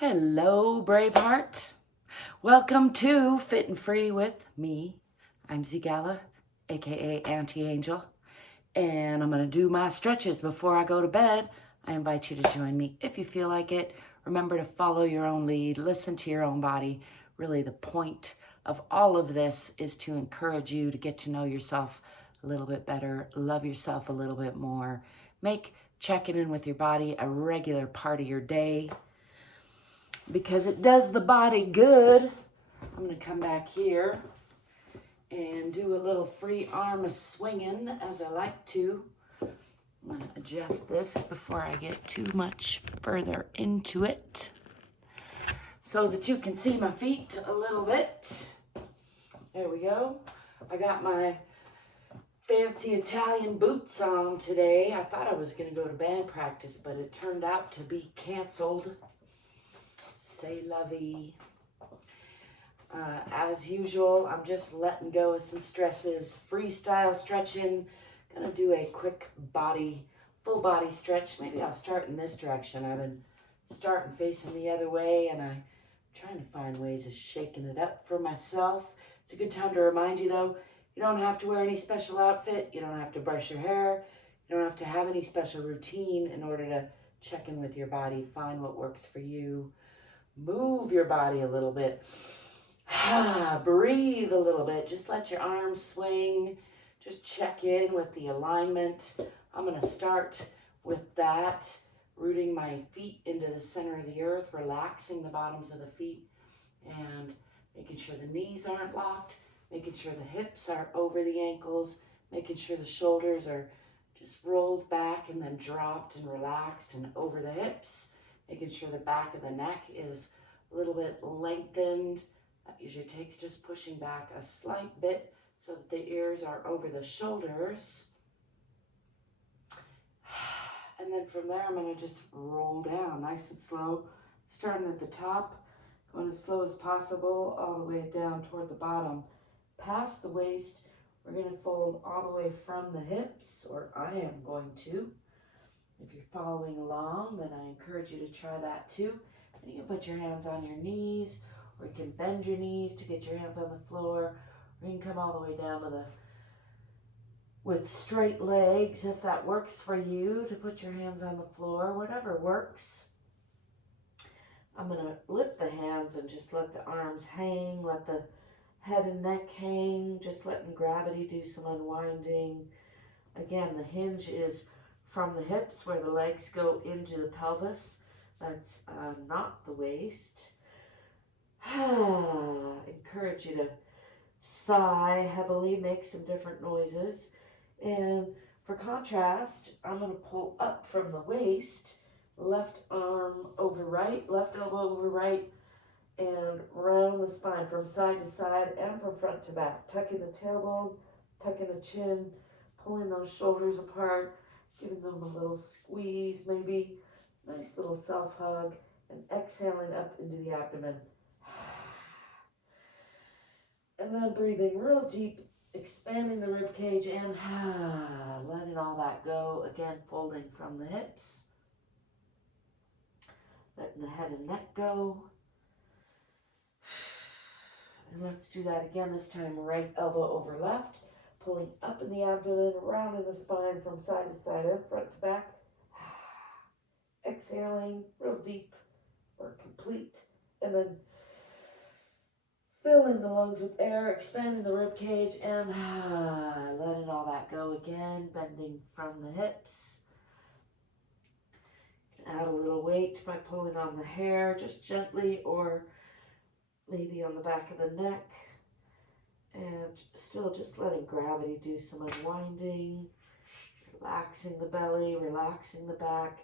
Hello, Braveheart. Welcome to Fit and Free with me. I'm ZGALA, aka Auntie Angel, and I'm going to do my stretches before I go to bed. I invite you to join me if you feel like it. Remember to follow your own lead, listen to your own body. Really, the point of all of this is to encourage you to get to know yourself a little bit better, love yourself a little bit more, make checking in with your body a regular part of your day, because it does the body good. I'm going to come back here and do a little free arm of swinging as I like to. I'm going to adjust this before I get too much further into it so that you can see my feet a little bit. There we go. I got my fancy Italian boots on today. I thought I was going to go to band practice, but it turned out to be canceled. C'est la vie. As usual, I'm just letting go of some stresses. Freestyle stretching. Gonna do a quick full body stretch. Maybe I'll start in this direction. I've been starting facing the other way, and I'm trying to find ways of shaking it up for myself. It's a good time to remind you, though, you don't have to wear any special outfit. You don't have to brush your hair. You don't have to have any special routine in order to check in with your body. Find what works for you. Move your body a little bit. Breathe a little bit. Just let your arms swing. Just check in with the alignment. I'm going to start with that. Rooting my feet into the center of the earth. Relaxing the bottoms of the feet. And making sure the knees aren't locked. Making sure the hips are over the ankles. Making sure the shoulders are just rolled back and then dropped and relaxed and over the hips. Making sure the back of the neck is a little bit lengthened. That usually takes just pushing back a slight bit so that the ears are over the shoulders. And then from there, I'm going to just roll down nice and slow, starting at the top, going as slow as possible, all the way down toward the bottom. Past the waist, we're going to fold all the way from the hips, or I am going to. If you're following along, then I encourage you to try that too. And you can put your hands on your knees, or you can bend your knees to get your hands on the floor, or you can come all the way down to with straight legs, if that works for you, to put your hands on the floor, whatever works. I'm going to lift the hands and just let the arms hang, let the head and neck hang, just letting gravity do some unwinding. Again, the hinge is from the hips where the legs go into the pelvis. That's not the waist. Encourage you to sigh heavily, make some different noises. And for contrast, I'm going to pull up from the waist, left arm over right, left elbow over right, and round the spine from side to side and from front to back. Tucking the tailbone, tucking the chin, pulling those shoulders apart, giving them a little squeeze, maybe nice little self-hug, and exhaling up into the abdomen. And then breathing real deep, expanding the rib cage, and letting all that go. Again, folding from the hips, letting the head and neck go. And let's do that again, this time right elbow over left, pulling up in the abdomen, around in the spine from side to side and front to back. Exhaling real deep or complete. And then filling the lungs with air, expanding the rib cage, and letting all that go again, bending from the hips. Add a little weight by pulling on the hair just gently, or maybe on the back of the neck. And still just letting gravity do some unwinding, relaxing the belly, relaxing the back.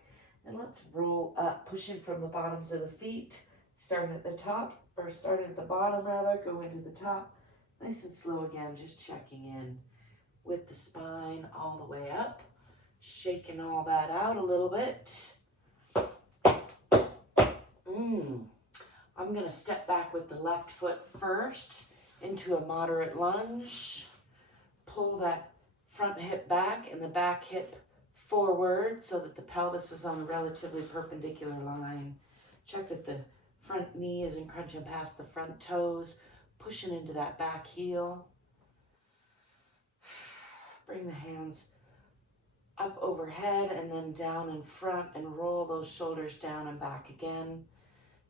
And let's roll up, pushing from the bottoms of the feet, starting at the top, or starting at the bottom rather, going to the top. Nice and slow again, just checking in with the spine all the way up, shaking all that out a little bit. I'm going to step back with the left foot first into a moderate lunge. Pull that front hip back and the back hip forward so that the pelvis is on a relatively perpendicular line. Check that the front knee isn't crunching past the front toes, pushing into that back heel. Bring the hands up overhead and then down in front and roll those shoulders down and back again.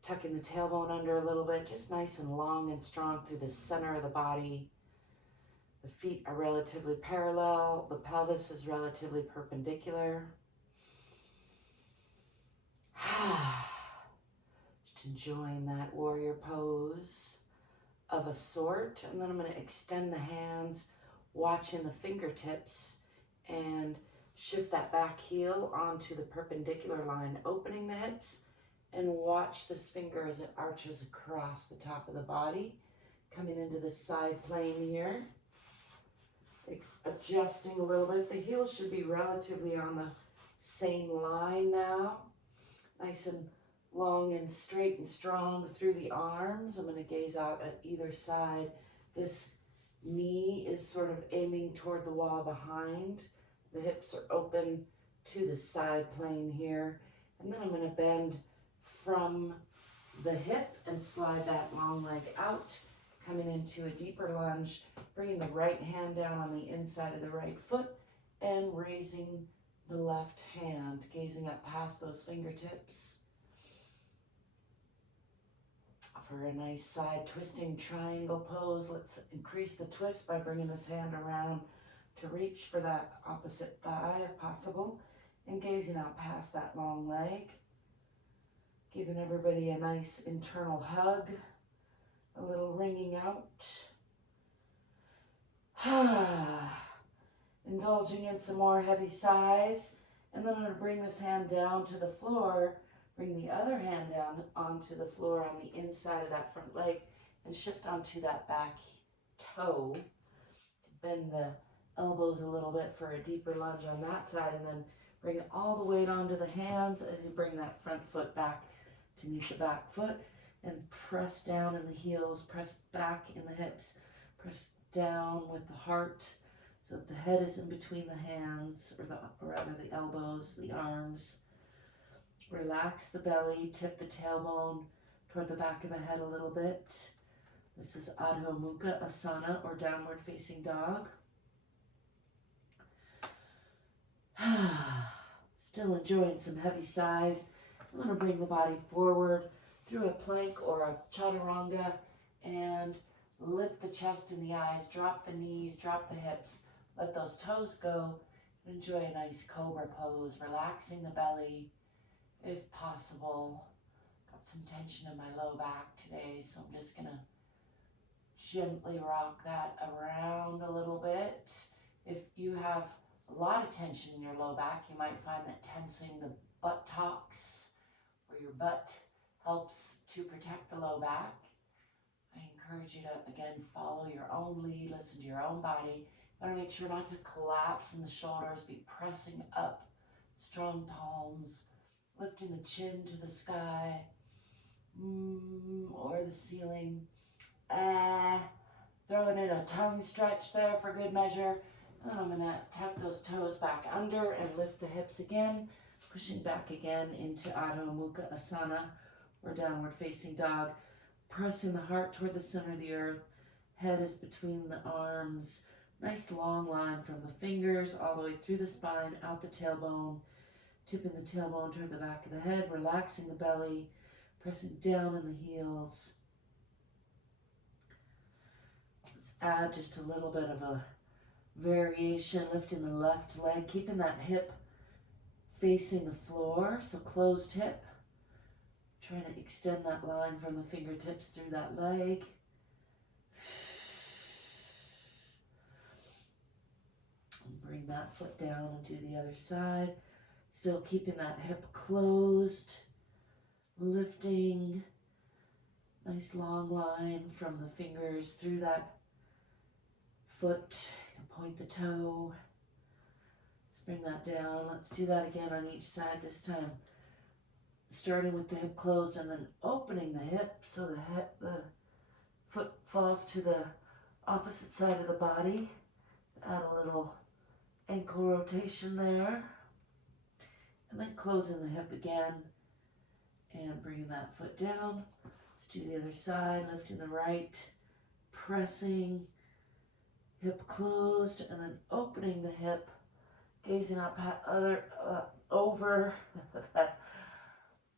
Tucking the tailbone under a little bit, just nice and long and strong through the center of the body. The feet are relatively parallel. The pelvis is relatively perpendicular. Just enjoying that warrior pose of a sort. And then I'm going to extend the hands, watching the fingertips, and shift that back heel onto the perpendicular line, opening the hips, and watch this finger as it arches across the top of the body, coming into the side plane here. Adjusting a little bit. The heel should be relatively on the same line now. Nice and long and straight and strong through the arms. I'm going to gaze out at either side. This knee is sort of aiming toward the wall behind. The hips are open to the side plane here. And then I'm going to bend from the hip and slide that long leg out, coming into a deeper lunge, bringing the right hand down on the inside of the right foot and raising the left hand, gazing up past those fingertips for a nice side twisting triangle pose. Let's increase the twist by bringing this hand around to reach for that opposite thigh if possible, and gazing out past that long leg, giving everybody a nice internal hug, a little wringing out. Indulging in some more heavy sighs, and then I'm going to bring this hand down to the floor, bring the other hand down onto the floor on the inside of that front leg, and shift onto that back toe. Bend the elbows a little bit for a deeper lunge on that side, and then bring all the weight onto the hands as you bring that front foot back to meet the back foot, and press down in the heels, press back in the hips, press down with the heart so that the head is in between the hands, or rather the elbows, the arms. Relax the belly, tip the tailbone toward the back of the head a little bit. This is Adho Mukha Asana, or downward facing dog. Still enjoying some heavy sighs. I'm going to bring the body forward through a plank or a chaturanga and lift the chest and the eyes, drop the knees, drop the hips, let those toes go, and enjoy a nice cobra pose, relaxing the belly if possible. Got some tension in my low back today, so I'm just going to gently rock that around a little bit. If you have a lot of tension in your low back, you might find that tensing the buttocks or your butt helps to protect the low back. I encourage you to, again, follow your own lead, listen to your own body. You want to make sure not to collapse in the shoulders, be pressing up, strong palms, lifting the chin to the sky or the ceiling. Throwing in a tongue stretch there for good measure. And I'm going to tuck those toes back under and lift the hips again, pushing back again into Adho Mukha Asana, or downward facing dog. Pressing the heart toward the center of the earth. Head is between the arms. Nice long line from the fingers all the way through the spine, out the tailbone. Tipping the tailbone toward the back of the head, relaxing the belly, pressing down in the heels. Let's add just a little bit of a variation, lifting the left leg, keeping that hip facing the floor, so closed hip. Trying to extend that line from the fingertips through that leg. And bring that foot down and do the other side. Still keeping that hip closed. Lifting. Nice long line from the fingers through that foot. You can point the toe. Let's bring that down. Let's do that again on each side this time. Starting with the hip closed and then opening the hip so the foot falls to the opposite side of the body. Add a little ankle rotation there. And then closing the hip again And bringing that foot down. Let's do the other side, lifting the right, pressing, hip closed, and then opening the hip, gazing up over that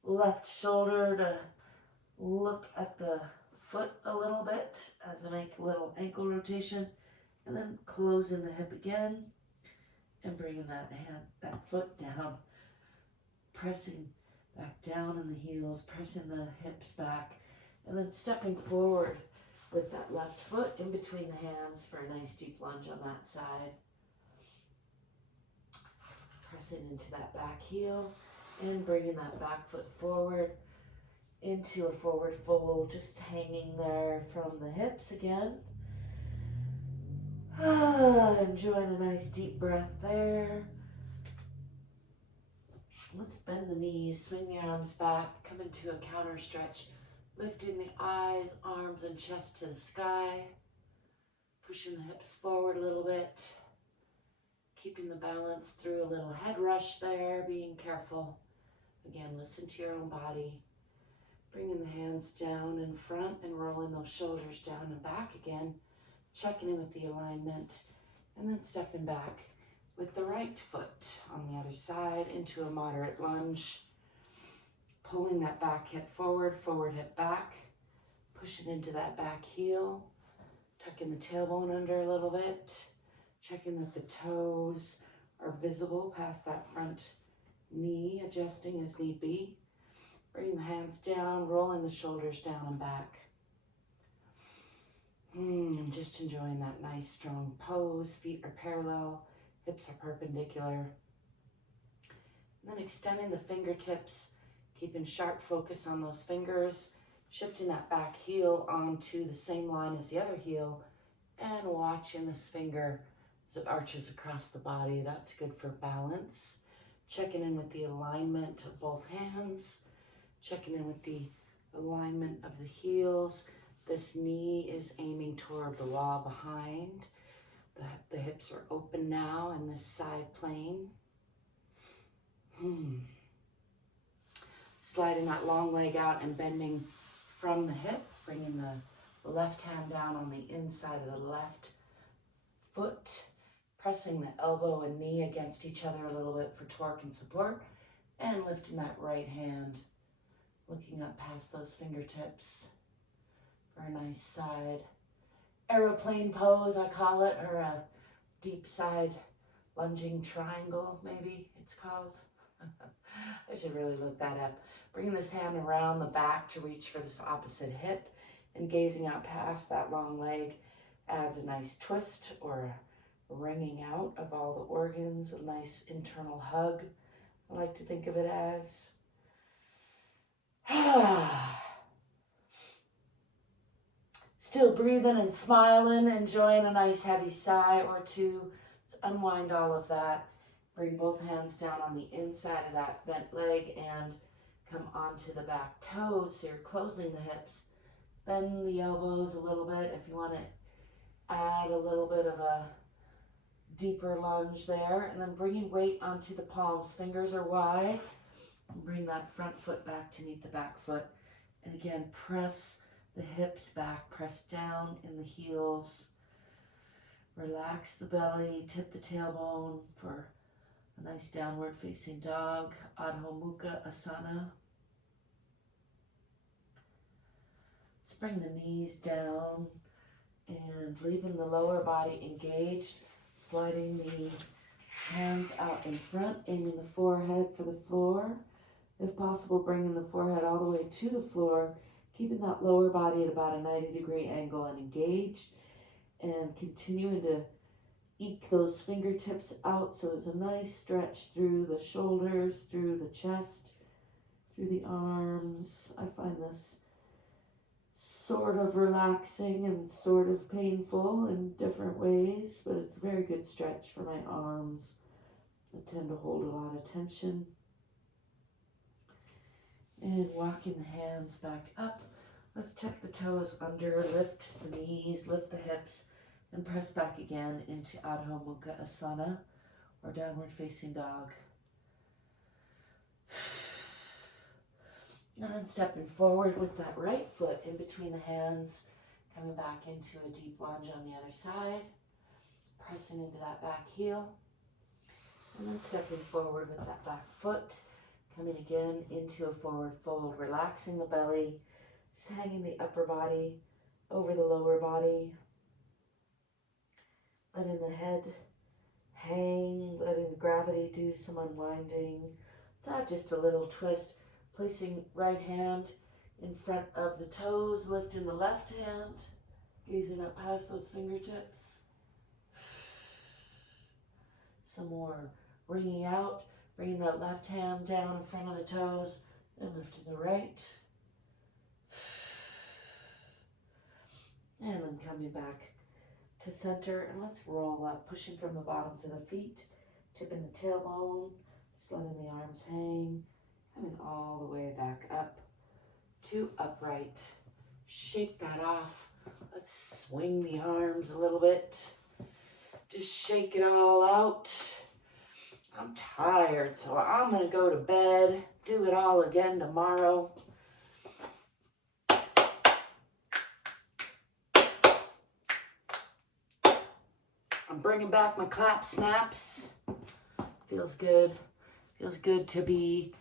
left shoulder to look at the foot a little bit as I make a little ankle rotation, and then closing the hip again and bringing that foot down, pressing back down in the heels, pressing the hips back, and then stepping forward with that left foot in between the hands for a nice deep lunge on that side. Pressing into that back heel and bringing that back foot forward into a forward fold, just hanging there from the hips again. Enjoying a nice deep breath there. Let's bend the knees, swing the arms back, come into a counter stretch, lifting the eyes, arms, and chest to the sky, pushing the hips forward a little bit, keeping the balance through a little head rush there, being careful. Again, listen to your own body. Bringing the hands down in front and rolling those shoulders down and back again, checking in with the alignment, and then stepping back with the right foot on the other side into a moderate lunge, pulling that back hip forward, forward hip back, pushing into that back heel, tucking the tailbone under a little bit, checking that the toes are visible past that front knee, adjusting as need be. Bringing the hands down, rolling the shoulders down and back. Just enjoying that nice strong pose. Feet are parallel, hips are perpendicular. And then extending the fingertips, keeping sharp focus on those fingers, shifting that back heel onto the same line as the other heel, and watching this finger as it arches across the body. That's good for balance. Checking in with the alignment of both hands. Checking in with the alignment of the heels. This knee is aiming toward the wall behind. The hips are open now in this side plane. Sliding that long leg out and bending from the hip, bringing the left hand down on the inside of the left foot, pressing the elbow and knee against each other a little bit for torque and support, and lifting that right hand, looking up past those fingertips for a nice side aeroplane pose, I call it, or a deep side lunging triangle, maybe it's called. I should really look that up. Bringing this hand around the back to reach for this opposite hip and gazing out past that long leg adds a nice twist or a wringing out of all the organs, a nice internal hug, I like to think of it as. Still breathing and smiling, enjoying a nice heavy sigh or two. Let's unwind all of that. Bring both hands down on the inside of that bent leg and come onto the back toes. So you're closing the hips. Bend the elbows a little bit if you want to add a little bit of a deeper lunge there. And then bringing weight onto the palms. Fingers are wide. Bring that front foot back to meet the back foot. And again, press the hips back. Press down in the heels. Relax the belly. Tip the tailbone for a nice downward facing dog, Adho Mukha Asana. Let's bring the knees down and leaving the lower body engaged, sliding the hands out in front, aiming the forehead for the floor. If possible, bringing the forehead all the way to the floor, keeping that lower body at about a 90-degree angle and engaged, and continuing to eke those fingertips out so it's a nice stretch through the shoulders, through the chest, through the arms. I find this sort of relaxing and sort of painful in different ways, but it's a very good stretch for my arms. I tend to hold a lot of tension. And walking the hands back up. Let's tuck the toes under, lift the knees, lift the hips, and press back again into Adho Mukha Asana or downward facing dog. And then stepping forward with that right foot in between the hands, coming back into a deep lunge on the other side, pressing into that back heel, and then stepping forward with that back foot, coming again into a forward fold, relaxing the belly, just hanging the upper body over the lower body, letting the head hang, letting gravity do some unwinding. It's not just a little twist, placing right hand in front of the toes, lifting the left hand, gazing up past those fingertips. Some more, bringing out, bringing that left hand down in front of the toes, and lifting the right. And then coming back to center, and let's roll up, pushing from the bottoms of the feet, tipping the tailbone, just letting the arms hang, coming all the way back up to upright. Shake that off. Let's swing the arms a little bit. Just shake it all out. I'm tired, so I'm gonna go to bed, do it all again tomorrow. I'm bringing back my clap snaps. Feels good. Feels good to be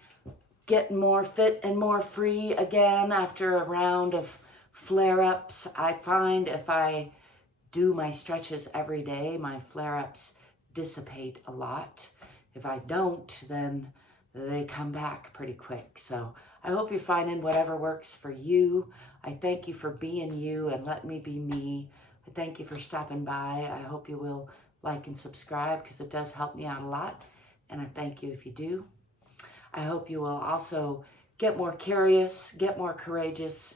getting more fit and more free again after a round of flare-ups. I find if I do my stretches every day, my flare-ups dissipate a lot. If I don't, then they come back pretty quick. So I hope you're finding whatever works for you. I thank you for being you and letting me be me. I thank you for stopping by. I hope you will like and subscribe because it does help me out a lot. And I thank you if you do. I hope you will also get more curious, get more courageous,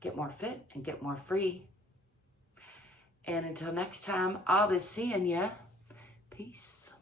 get more fit, and get more free. And until next time, I'll be seeing ya. Peace.